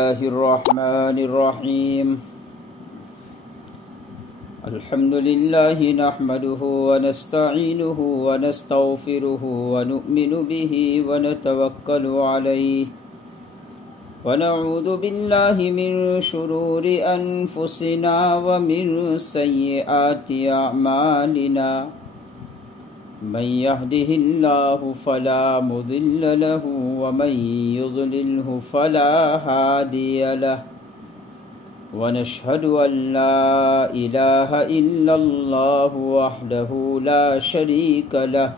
الله الرحمن الرحيم. الحمد لله نحمده ونستعينه ونستغفره ونؤمن به ونتوكل عليه ونعوذ بالله من شرور أنفسنا ومن سيئات أعمالنا. من يهده الله فلا مضل له ومن يضلله فلا هادي له. ونشهد أن لا إله إلا الله وحده لا شريك له.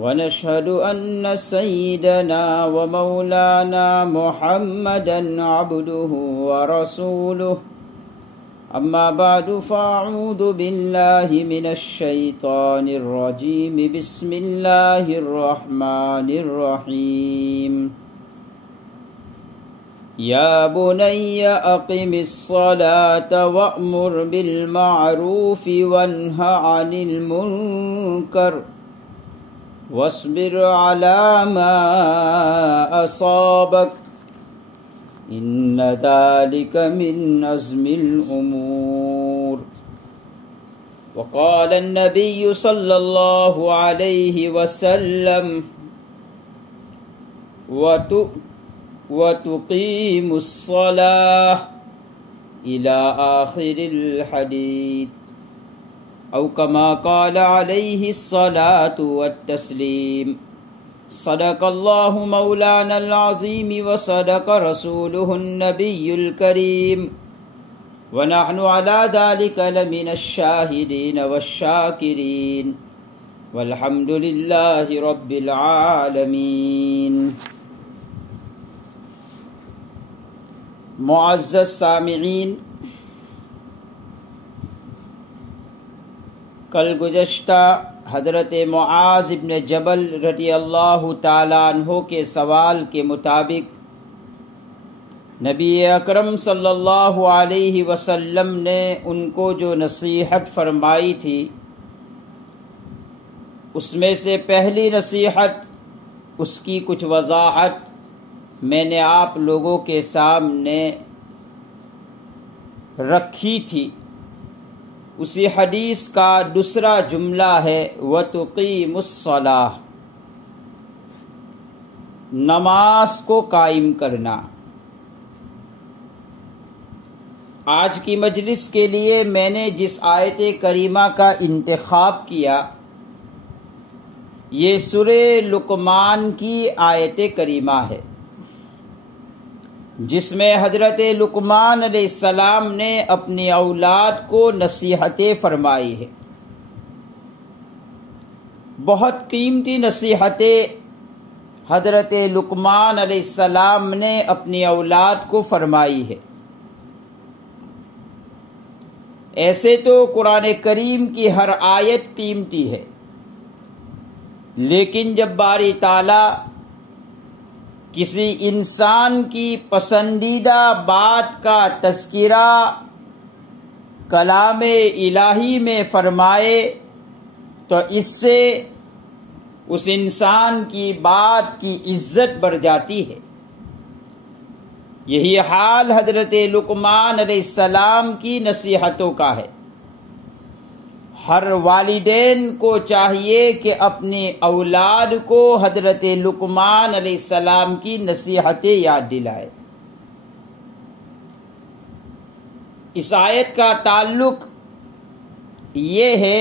ونشهد أن سيدنا ومولانا محمدا عبده ورسوله. أما بعد فأعوذ بالله من الشيطان الرجيم. بسم الله الرحمن الرحيم. يا بني أقم الصلاة وأمر بالمعروف وانه عن المنكر واصبر على ما أصابك إن ذلك من عزم الأمور. وقال النبي صلى الله عليه وسلم وتقيم الصلاة إلى آخر الحديث أو كما قال عليه الصلاة والتسليم. صدق الله مولانا العظيم وصدق رسوله النبي الكريم ونحن على ذلك لمن الشاهدين والشاكرين والحمد لله رب العالمين. معزز سامعین، کل گزشتہ حضرت معاذ ابن جبل رضی اللہ تعالیٰ عنہ کے سوال کے مطابق نبی اکرم صلی اللہ علیہ وسلم نے ان کو جو نصیحت فرمائی تھی، اس میں سے پہلی نصیحت، اس کی کچھ وضاحت میں نے آپ لوگوں کے سامنے رکھی تھی. اسی حدیث کا دوسرا جملہ ہے وَتُقِيمُ الصَّلَاةَ، نماز کو قائم کرنا. آج کی مجلس کے لیے میں نے جس آیت کریمہ کا انتخاب کیا، یہ سورہ لقمان کی آیت کریمہ ہے، جس میں حضرت لقمان علیہ السلام نے اپنی اولاد کو نصیحتیں فرمائی ہے. بہت قیمتی نصیحتیں حضرت لقمان علیہ السلام نے اپنی اولاد کو فرمائی ہے. ایسے تو قرآن کریم کی ہر آیت قیمتی ہے، لیکن جب باری تعالیٰ کسی انسان کی پسندیدہ بات کا تذکرہ کلام الہی میں فرمائے تو اس سے اس انسان کی بات کی عزت بڑھ جاتی ہے. یہی حال حضرت لقمان علیہ السلام کی نصیحتوں کا ہے. ہر والدین کو چاہیے کہ اپنی اولاد کو حضرت لقمان علیہ السلام کی نصیحتیں یاد دلائے. اس آیت کا تعلق یہ ہے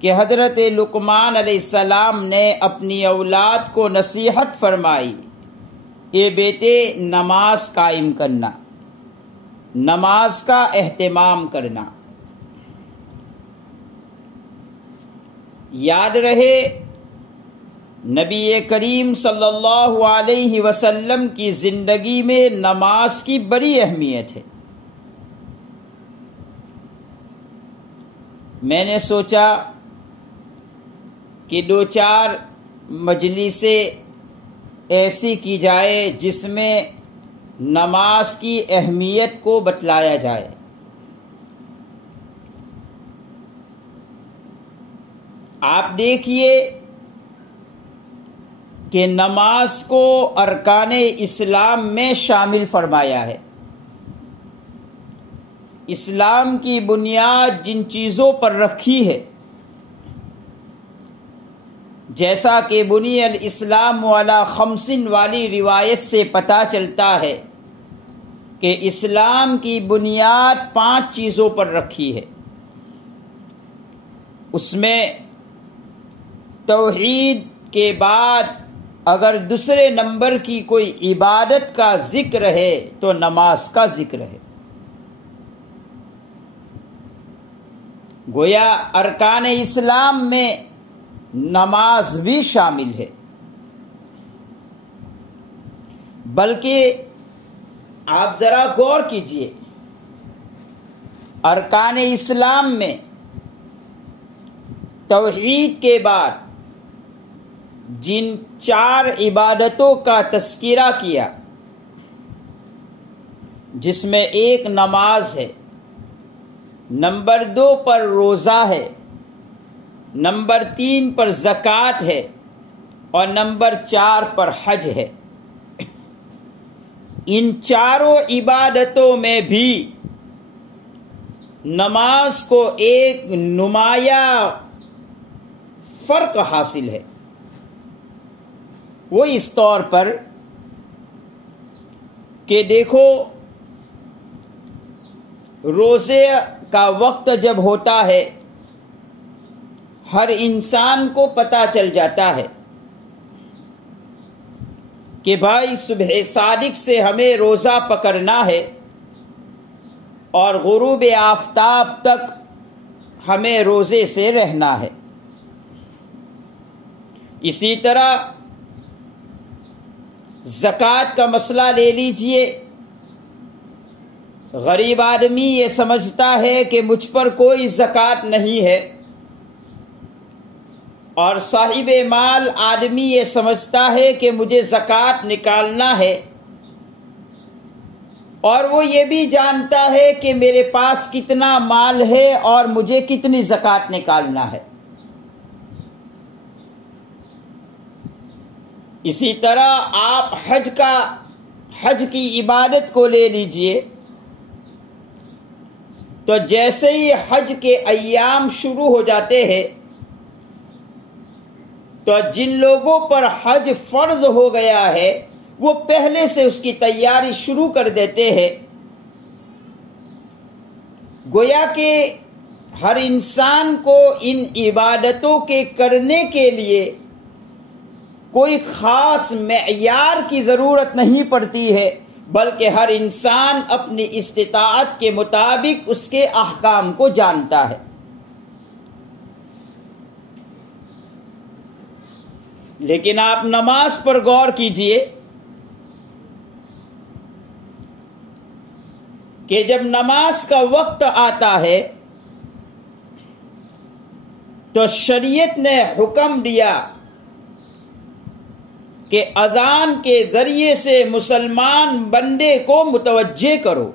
کہ حضرت لقمان علیہ السلام نے اپنی اولاد کو نصیحت فرمائی، اے بیٹے نماز قائم کرنا، نماز کا اہتمام کرنا. یاد رہے نبی کریم صلی اللہ علیہ وسلم کی زندگی میں نماز کی بڑی اہمیت ہے. میں نے سوچا کہ دو چار مجلسیں ایسی کی جائے جس میں نماز کی اہمیت کو بتلایا جائے. آپ دیکھیے کہ نماز کو ارکان اسلام میں شامل فرمایا ہے۔ اسلام کی بنیاد جن چیزوں پر رکھی ہے، جیسا کہ بنی الاسلام علی خمس والی روایت سے پتہ چلتا ہے کہ اسلام کی بنیاد 5 چیزوں پر رکھی ہے۔ اس میں توحید کے بعد اگر دوسرے نمبر کی کوئی عبادت کا ذکر ہے تو نماز کا ذکر ہے۔ گویا ارکان اسلام میں نماز بھی شامل ہے، بلکہ آپ ذرا غور کیجئے، ارکان اسلام میں توحید کے بعد جن 4 عبادتوں کا تذکرہ کیا، جس میں ایک نماز ہے، نمبر 2 پر روزہ ہے، نمبر 3 پر زکوٰۃ ہے، اور نمبر 4 پر حج ہے، ان چاروں عبادتوں میں بھی نماز کو ایک نمایاں فرق حاصل ہے۔ وہ اس طور پر کہ دیکھو، روزے کا وقت جب ہوتا ہے ہر انسان کو پتہ چل جاتا ہے کہ بھائی صبح صادق سے ہمیں روزہ پکڑنا ہے اور غروب آفتاب تک ہمیں روزے سے رہنا ہے۔ اسی طرح زکوٰۃ کا مسئلہ لے لیجئے، غریب آدمی یہ سمجھتا ہے کہ مجھ پر کوئی زکوٰۃ نہیں ہے، اور صاحب مال آدمی یہ سمجھتا ہے کہ مجھے زکوٰۃ نکالنا ہے، اور وہ یہ بھی جانتا ہے کہ میرے پاس کتنا مال ہے اور مجھے کتنی زکوٰۃ نکالنا ہے۔ اسی طرح آپ حج کی عبادت کو لے لیجئے، تو جیسے ہی حج کے ایام شروع ہو جاتے ہیں تو جن لوگوں پر حج فرض ہو گیا ہے وہ پہلے سے اس کی تیاری شروع کر دیتے ہیں۔ گویا کہ ہر انسان کو ان عبادتوں کے کرنے کے لیے کوئی خاص معیار کی ضرورت نہیں پڑتی ہے، بلکہ ہر انسان اپنی استطاعت کے مطابق اس کے احکام کو جانتا ہے۔ لیکن آپ نماز پر غور کیجئے کہ جب نماز کا وقت آتا ہے تو شریعت نے حکم دیا کہ اذان کے ذریعے سے مسلمان بندے کو متوجہ کرو،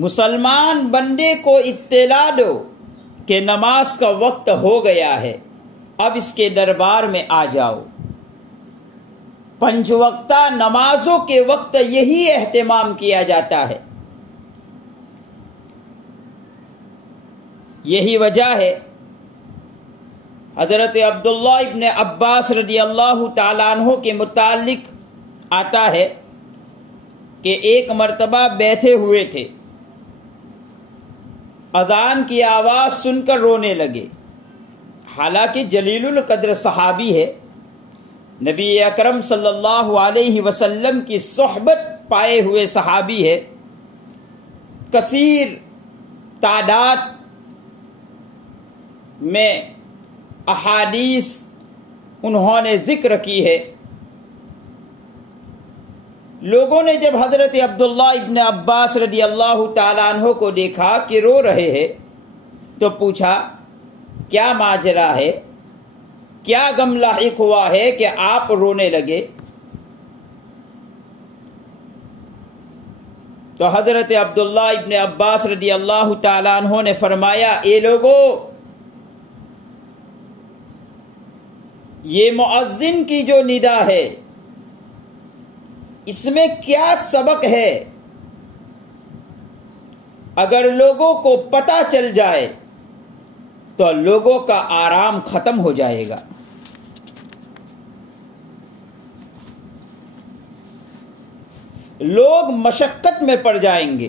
مسلمان بندے کو اطلاع دو کہ نماز کا وقت ہو گیا ہے، اب اس کے دربار میں آ جاؤ۔ 5 وقتہ نمازوں کے وقت یہی اہتمام کیا جاتا ہے۔ یہی وجہ ہے حضرت عبداللہ ابن عباس رضی اللہ تعالیٰ عنہ کے متعلق آتا ہے کہ ایک مرتبہ بیٹھے ہوئے تھے، اذان کی آواز سن کر رونے لگے، حالانکہ جلیل القدر صحابی ہے، نبی اکرم صلی اللہ علیہ وسلم کی صحبت پائے ہوئے صحابی ہے، کثیر تعداد میں احادیث انہوں نے ذکر کی ہے۔ لوگوں نے جب حضرت عبداللہ ابن عباس رضی اللہ تعالیٰ عنہ کو دیکھا کہ رو رہے ہیں تو پوچھا کیا ماجرا ہے، کیا غم لاحق ہوا ہے کہ آپ رونے لگے؟ تو حضرت عبداللہ ابن عباس رضی اللہ تعالیٰ عنہ نے فرمایا، اے لوگو، یہ مؤذن کی جو ندا ہے اس میں کیا سبق ہے؟ اگر لوگوں کو پتہ چل جائے تو لوگوں کا آرام ختم ہو جائے گا. لوگ مشقت میں پڑ جائیں گے.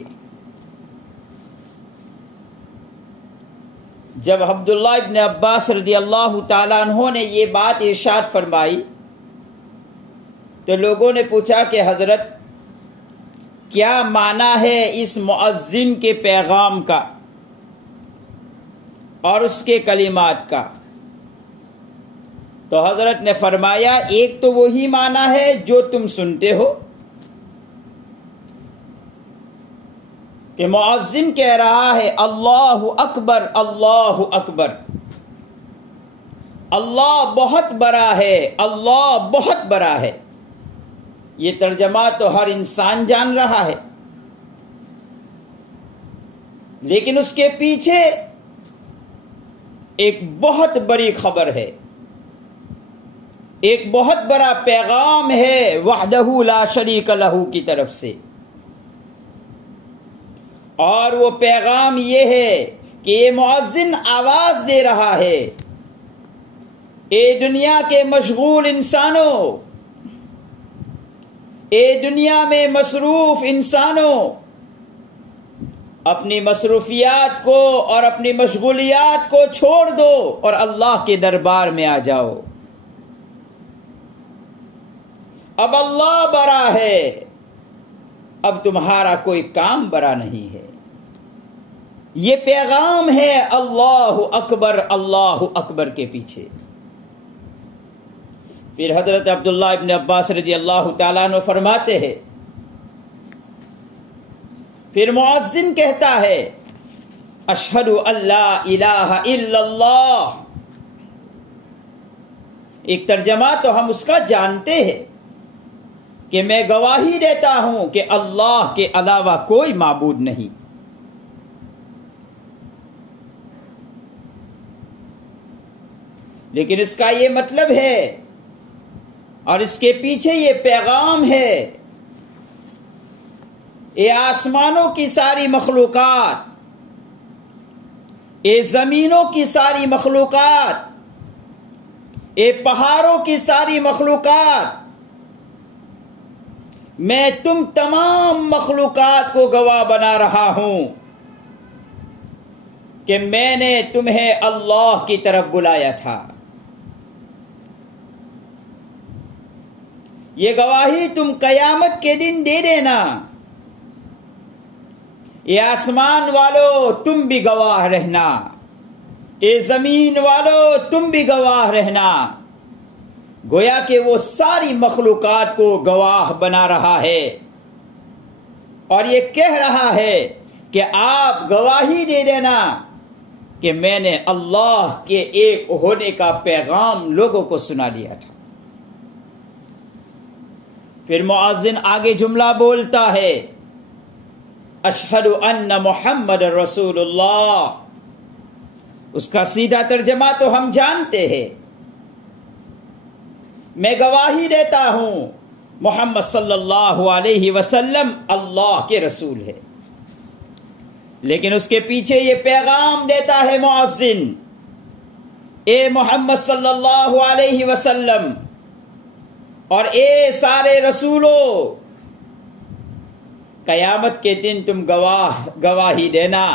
جب عبداللہ ابن عباس رضی اللہ تعالیٰ عنہ نے یہ بات ارشاد فرمائی تو لوگوں نے پوچھا کہ حضرت کیا معنی ہے اس مؤذن کے پیغام کا اور اس کے کلمات کا؟ تو حضرت نے فرمایا ایک تو وہی معنی ہے جو تم سنتے ہو کہ مؤذن کہہ رہا ہے اللہ اکبر اللہ اکبر، اللہ بہت بڑا ہے، اللہ بہت بڑا ہے. یہ ترجمہ تو ہر انسان جان رہا ہے، لیکن اس کے پیچھے ایک بہت بڑی خبر ہے، ایک بہت بڑا پیغام ہے وحدہ لا شریک لہ کی طرف سے. اور وہ پیغام یہ ہے کہ یہ مؤذن آواز دے رہا ہے اے دنیا کے مشغول انسانوں، اے دنیا میں مصروف انسانوں، اپنی مصروفیات کو اور اپنی مشغولیات کو چھوڑ دو اور اللہ کے دربار میں آ جاؤ. اب اللہ بڑا ہے، اب تمہارا کوئی کام بڑا نہیں ہے. یہ پیغام ہے اللہ اکبر کے پیچھے. پھر حضرت عبداللہ ابن عباس رضی اللہ تعالیٰ عنہ فرماتے ہیں پھر مؤذن کہتا ہے اشہد ان لا الہ الا اللہ. ایک ترجمہ تو ہم اس کا جانتے ہیں کہ میں گواہی دیتا ہوں کہ اللہ کے علاوہ کوئی معبود نہیں. لیکن اس کا یہ مطلب ہے اور اس کے پیچھے یہ پیغام ہے اے آسمانوں کی ساری مخلوقات، اے زمینوں کی ساری مخلوقات، اے پہاڑوں کی ساری مخلوقات، میں تم تمام مخلوقات کو گواہ بنا رہا ہوں کہ میں نے تمہیں اللہ کی طرف بلایا تھا. یہ گواہی تم قیامت کے دن دے دینا. اے آسمان والو تم بھی گواہ رہنا، اے زمین والو تم بھی گواہ رہنا. گویا کہ وہ ساری مخلوقات کو گواہ بنا رہا ہے اور یہ کہہ رہا ہے کہ آپ گواہی دے دینا کہ میں نے اللہ کے ایک ہونے کا پیغام لوگوں کو سنا دیا تھا. پھر مؤذن آگے جملہ بولتا ہے اشہد ان محمد رسول اللہ. اس کا سیدھا ترجمہ تو ہم جانتے ہیں، میں گواہی دیتا ہوں محمد صلی اللہ علیہ وسلم اللہ کے رسول ہے. لیکن اس کے پیچھے یہ پیغام دیتا ہے مؤذن اے محمد صلی اللہ علیہ وسلم اور اے سارے رسولوں، قیامت کے دن تم گواہی دینا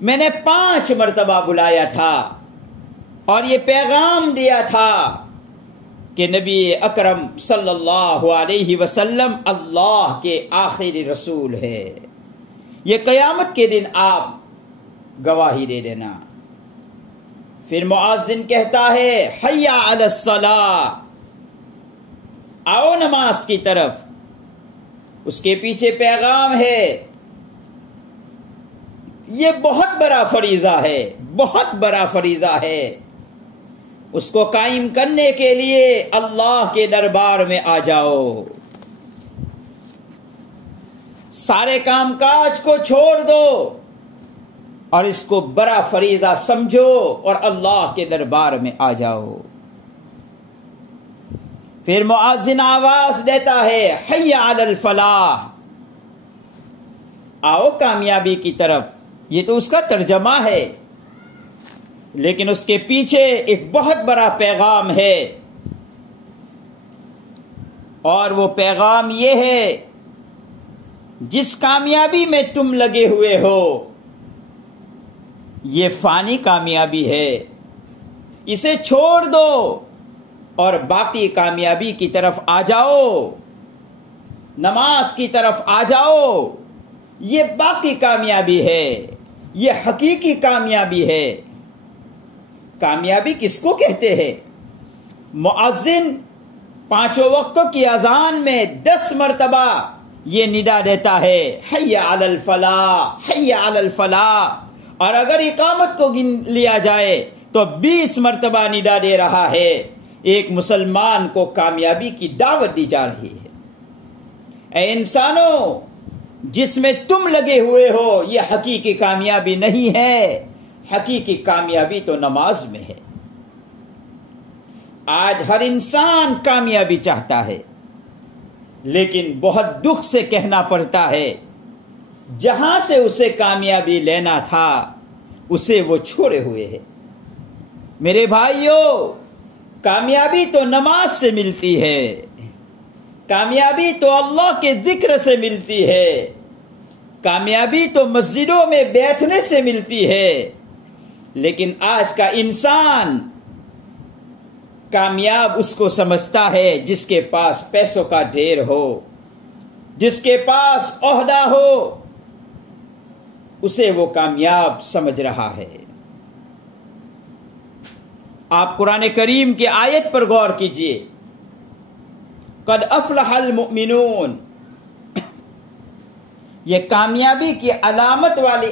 میں نے 5 مرتبہ بلایا تھا اور یہ پیغام دیا تھا کہ نبی اکرم صلی اللہ علیہ وسلم اللہ کے آخری رسول ہے. یہ قیامت کے دن آپ گواہی دے دینا. پھر مؤذن کہتا ہے حی علی الصلاۃ، آؤ نماز کی طرف. اس کے پیچھے پیغام ہے یہ بہت بڑا فریضہ ہے، بہت بڑا فریضہ ہے. اس کو قائم کرنے کے لیے اللہ کے دربار میں آ جاؤ. سارے کام کاج کو چھوڑ دو اور اس کو بڑا فریضہ سمجھو اور اللہ کے دربار میں آ جاؤ. پھر مؤذن آواز دیتا ہے حی علی الفلاح، آؤ کامیابی کی طرف. یہ تو اس کا ترجمہ ہے، لیکن اس کے پیچھے ایک بہت بڑا پیغام ہے، اور وہ پیغام یہ ہے جس کامیابی میں تم لگے ہوئے ہو یہ فانی کامیابی ہے، اسے چھوڑ دو اور باقی کامیابی کی طرف آ جاؤ، نماز کی طرف آ جاؤ. یہ باقی کامیابی ہے، یہ حقیقی کامیابی ہے. کامیابی کس کو کہتے ہیں؟ مؤذن 5 وقتوں کی اذان میں 10 مرتبہ یہ ندا دیتا ہے حی علی الفلاح، حی علی الفلاح، اور اگر اقامت کو گن لیا جائے تو 20 مرتبہ ندا دے رہا ہے. ایک مسلمان کو کامیابی کی دعوت دی جا رہی ہے. اے انسانوں، جس میں تم لگے ہوئے ہو یہ حقیقی کامیابی نہیں ہے، حقیقی کامیابی تو نماز میں ہے. آج ہر انسان کامیابی چاہتا ہے، لیکن بہت دکھ سے کہنا پڑتا ہے جہاں سے اسے کامیابی لینا تھا اسے وہ چھوڑے ہوئے ہے. میرے بھائیوں، کامیابی تو نماز سے ملتی ہے، کامیابی تو اللہ کے ذکر سے ملتی ہے، کامیابی تو مسجدوں میں بیٹھنے سے ملتی ہے. لیکن آج کا انسان کامیاب اس کو سمجھتا ہے جس کے پاس پیسوں کا ڈھیر ہو، جس کے پاس عہدہ ہو، اسے وہ کامیاب سمجھ رہا ہے. آپ قرآن کریم کی آیت پر غور کیجئے، قد افلح المؤمنون، یہ کامیابی کی علامت والی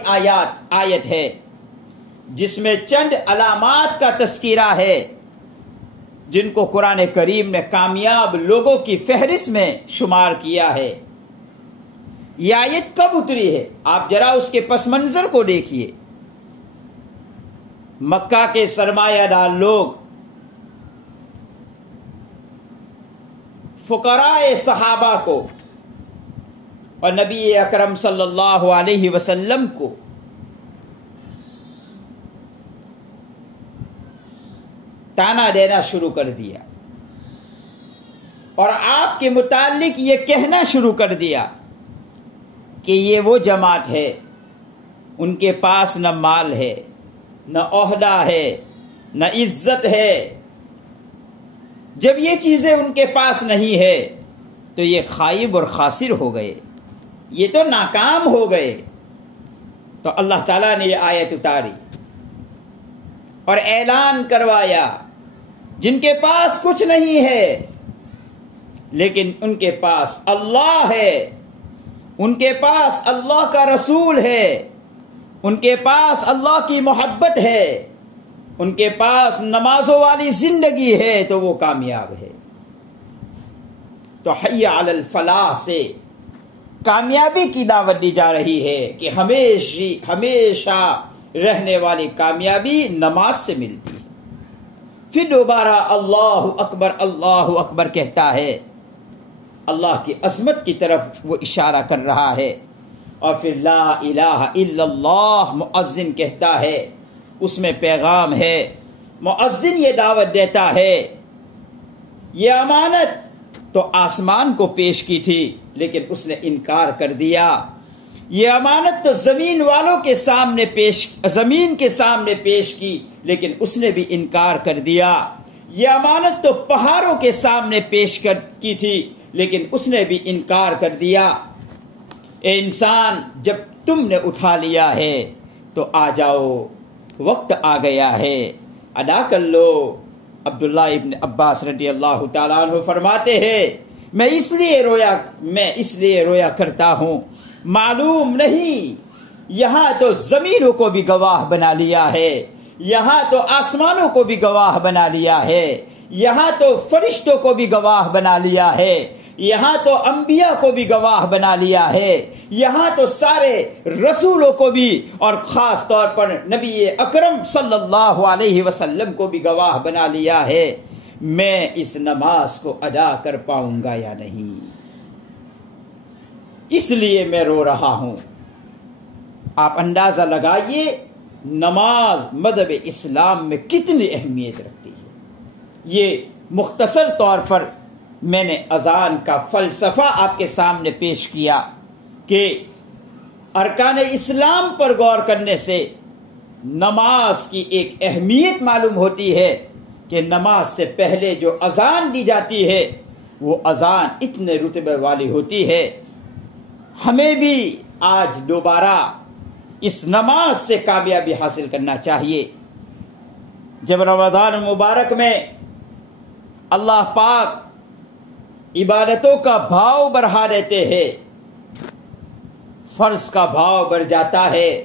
آیت ہے جس میں چند علامات کا تذکرہ ہے جن کو قرآن کریم نے کامیاب لوگوں کی فہرست میں شمار کیا ہے. یہ آیت کب اتری ہے؟ آپ ذرا اس کے پس منظر کو دیکھیے. مکہ کے سرمایہ دار لوگ فقراء صحابہ کو اور نبی اکرم صلی اللہ علیہ وسلم کو تانا دینا شروع کر دیا، اور آپ کے متعلق یہ کہنا شروع کر دیا کہ یہ وہ جماعت ہے ان کے پاس نہ مال ہے، نہ عہدہ ہے، نہ عزت ہے. جب یہ چیزیں ان کے پاس نہیں ہے تو یہ خائب اور خاسر ہو گئے، یہ تو ناکام ہو گئے. تو اللہ تعالیٰ نے یہ آیت اتاری اور اعلان کروایا جن کے پاس کچھ نہیں ہے لیکن ان کے پاس اللہ ہے، ان کے پاس اللہ کا رسول ہے، ان کے پاس اللہ کی محبت ہے، ان کے پاس نمازوں والی زندگی ہے، تو وہ کامیاب ہے. تو حی علی الفلاح سے کامیابی کی دعوت دی جا رہی ہے کہ ہمیشہ رہنے والی کامیابی نماز سے ملتی ہے. پھر دوبارہ اللہ اکبر کہتا ہے، اللہ کی عظمت کی طرف وہ اشارہ کر رہا ہے. اور پھر لا الہ الا اللہ مؤذن کہتا ہے، اس میں پیغام ہے. مؤذن یہ دعوت دیتا ہے، یہ امانت تو آسمان کو پیش کی تھی لیکن اس نے انکار کر دیا. یہ امانت تو زمین والوں کے سامنے زمین کے سامنے پیش کی لیکن اس نے بھی انکار کر دیا. یہ امانت تو پہاڑوں کے سامنے پیش کی تھی لیکن اس نے بھی انکار کر دیا. اے انسان، جب تم نے اٹھا لیا ہے تو آ جاؤ، وقت آ گیا ہے، ادا کر لو. عبداللہ ابن عباس رضی اللہ تعالیٰ عنہ فرماتے ہیں، میں اس لیے رویا کرتا ہوں، معلوم نہیں یہاں تو زمینوں کو بھی گواہ بنا لیا ہے، یہاں تو آسمانوں کو بھی گواہ بنا لیا ہے، یہاں تو فرشتوں کو بھی گواہ بنا لیا ہے، یہاں تو انبیاء کو بھی گواہ بنا لیا ہے، یہاں تو سارے رسولوں کو بھی اور خاص طور پر نبی اکرم صلی اللہ علیہ وسلم کو بھی گواہ بنا لیا ہے. میں اس نماز کو ادا کر پاؤں گا یا نہیں، اس لیے میں رو رہا ہوں۔ آپ اندازہ لگائیے نماز مذہب اسلام میں کتنی اہمیت رکھتی ہے۔ یہ مختصر طور پر میں نے اذان کا فلسفہ آپ کے سامنے پیش کیا کہ ارکان اسلام پر غور کرنے سے نماز کی ایک اہمیت معلوم ہوتی ہے کہ نماز سے پہلے جو اذان دی جاتی ہے وہ اذان اتنے رتبے والی ہوتی ہے۔ ہمیں بھی آج دوبارہ اس نماز سے کامیابی حاصل کرنا چاہیے۔ جب رمضان مبارک میں اللہ پاک عبادتوں کا بھاؤ بڑھا دیتے ہیں، فرض کا بھاؤ بڑھ جاتا ہے،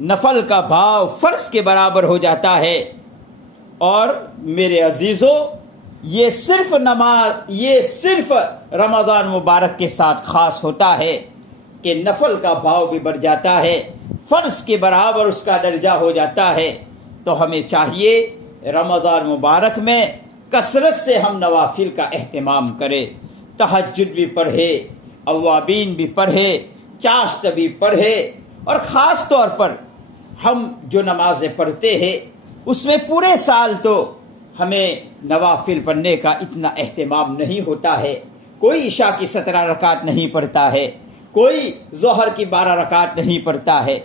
نفل کا بھاؤ فرض کے برابر ہو جاتا ہے۔ اور میرے عزیزوں، یہ صرف رمضان مبارک کے ساتھ خاص ہوتا ہے کہ نفل کا بھاؤ بھی بڑھ جاتا ہے، فرض کے برابر اس کا درجہ ہو جاتا ہے۔ تو ہمیں چاہیے رمضان مبارک میں کثرت سے ہم نوافل کا اہتمام کریں، تہجد بھی پڑھے، اوابین بھی پڑھے، چاشت بھی پڑھے، اور خاص طور پر ہم جو نمازیں پڑھتے ہیں اس میں پورے سال تو ہمیں نوافل پڑھنے کا اتنا اہتمام نہیں ہوتا ہے۔ کوئی عشاء کی 17 رکعت نہیں پڑھتا ہے، کوئی ظہر کی 12 رکعت نہیں پڑھتا ہے۔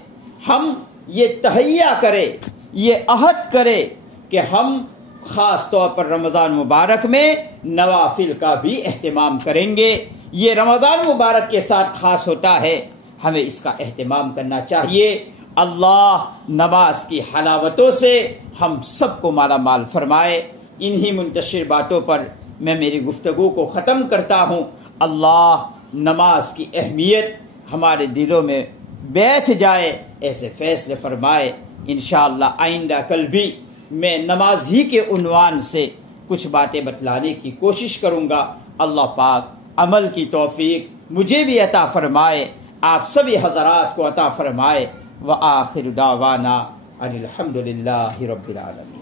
ہم یہ تہیہ کرے، یہ عہد کرے کہ ہم خاص طور پر رمضان مبارک میں نوافل کا بھی اہتمام کریں گے۔ یہ رمضان مبارک کے ساتھ خاص ہوتا ہے، ہمیں اس کا اہتمام کرنا چاہیے۔ اللہ نماز کی حلاوتوں سے ہم سب کو مالا مال فرمائے۔ انہی منتشر باتوں پر میں میری گفتگو کو ختم کرتا ہوں۔ اللہ نماز کی اہمیت ہمارے دلوں میں بیٹھ جائے، ایسے فیصلے فرمائے۔ انشاءاللہ آئندہ کل بھی میں نماز ہی کے عنوان سے کچھ باتیں بتلانے کی کوشش کروں گا۔ اللہ پاک عمل کی توفیق مجھے بھی عطا فرمائے، آپ سبھی حضرات کو عطا فرمائے۔ وآخر دعوانا ان الحمد للہ رب العالمین۔